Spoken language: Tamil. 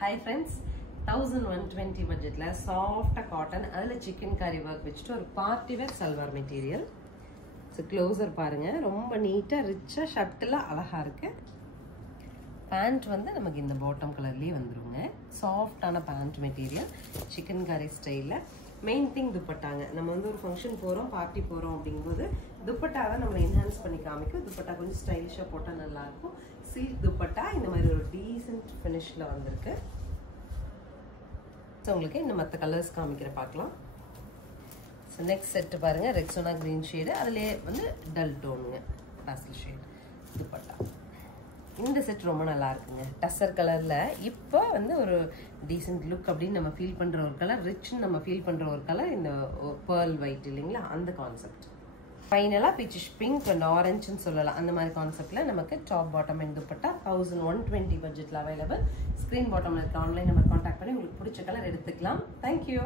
Hi friends, 1120 budget la soft cotton adula chicken curry work vechittu or party wear salwar material. So closer பாருங்க ரொம்ப நீட்டா ரிச்சா ஷர்ட்ல அழகா இருக்கு. Pant வந்து நமக்கு இந்த bottom கலர்லயே வந்துருங்க. சாஃப்ட்டான pant material chicken curry ஸ்டைல்ல. மெயின் திங் துப்பட்டாங்க. நம்ம வந்து ஒரு ஃபங்க்ஷன் போறோம், பார்ட்டி போறோம் அப்படிங்கும்போது துப்பட்டாவை நம்ம என்ஹான்ஸ் பண்ணி காமிக்கும். துப்பட்டா கொஞ்சம் ஸ்டைலிஷா போட்டா நல்லா இருக்கும். சில்க் துப்பட்டா இந்த மாதிரி ஒரு டீசன்ட் ஃபினிஷ்ல வந்திருக்கு. சோ உங்களுக்கு இந்த மத்த கலர்ஸ் காமிக்கிற பார்க்கலாம். சோ நெக்ஸ்ட் செட் பாருங்க, ரெக்ஸோனா கிரீன் ஷேட், அதுலயே வந்து டல் டோனுங்க பாஸ்டல் ஷேட் துப்பட்டா. இந்த செட் ரொம்ப நல்லா இருக்குங்க. டஸ்ஸர் கலர்ல இப்போ வந்து ஒரு டீசன்ட் லுக் அப்படின்னு நம்ம ஃபீல் பண்ற ஒரு கலர், ரிச்னு நம்ம ஃபீல் பண்ற ஒரு கலர் இந்த pearl white இல்லைங்களா, அந்த கான்செப்ட். ஃபைனலா பீச்சிஷ் பிங்க் அண்ட் ஆரஞ்சுன்னு சொல்லலாம். அந்த மாதிரி கான்செப்ட்ல நமக்கு டாப் பாட்டம் அண்ட் துப்பட்டா 1120 பட்ஜெட்ல அவைலபிள். ஸ்கிரீன் பாட்டம்ல இருக்க ஆன்லைன் நம்பர் கான்டாக்ட் பண்ணி உங்களுக்கு பிடிச்ச கலர் எடுத்துக்கலாம். தேங்க்யூ.